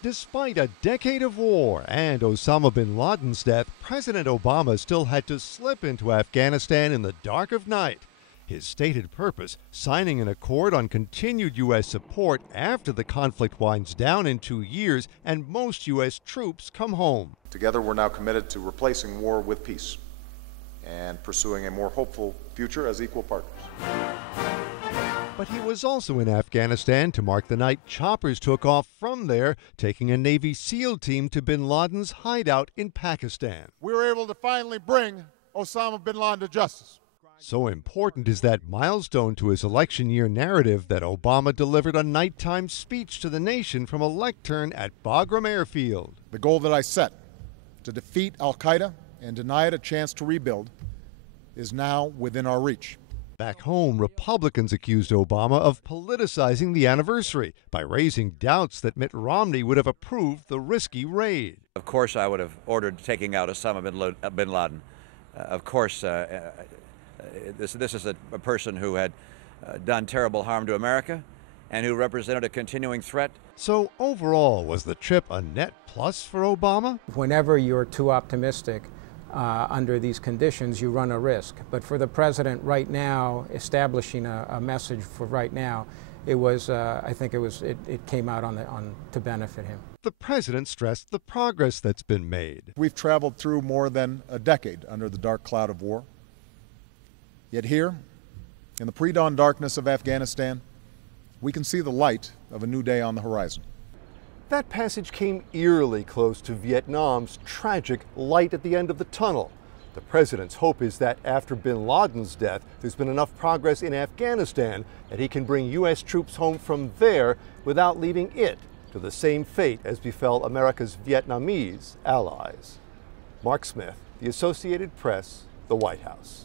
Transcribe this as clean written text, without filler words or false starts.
Despite a decade of war and Osama bin Laden's death, President Obama still had to slip into Afghanistan in the dark of night. His stated purpose, signing an accord on continued U.S. support after the conflict winds down in 2 years and most U.S. troops come home. Together, we're now committed to replacing war with peace and pursuing a more hopeful future as equal partners. But he was also in Afghanistan to mark the night choppers took off from there, taking a Navy SEAL team to bin Laden's hideout in Pakistan. We were able to finally bring Osama bin Laden to justice. So important is that milestone to his election year narrative that Obama delivered a nighttime speech to the nation from a lectern at Bagram airfield. The goal that I set to defeat al-Qaida and deny it a chance to rebuild is now within our reach. Back home, Republicans accused Obama of politicizing the anniversary by raising doubts that Mitt Romney would have approved the risky raid. Of course, I would have ordered taking out Osama bin Laden. Of course, this is a person who had done terrible harm to America and who represented a continuing threat. So overall, was the trip a net plus for Obama? Whenever you're too optimistic under these conditions, you run a risk. But for the president right now, establishing a message for right now, it was, I think it came out to benefit him. The president stressed the progress that's been made. We've traveled through more than a decade under the dark cloud of war. Yet here, in the pre-dawn darkness of Afghanistan, we can see the light of a new day on the horizon. That passage came eerily close to Vietnam's tragic light at the end of the tunnel. The president's hope is that after bin Laden's death, there's been enough progress in Afghanistan that he can bring U.S. troops home from there without leaving it to the same fate as befell America's Vietnamese allies. Mark Smith, The Associated Press, the White House.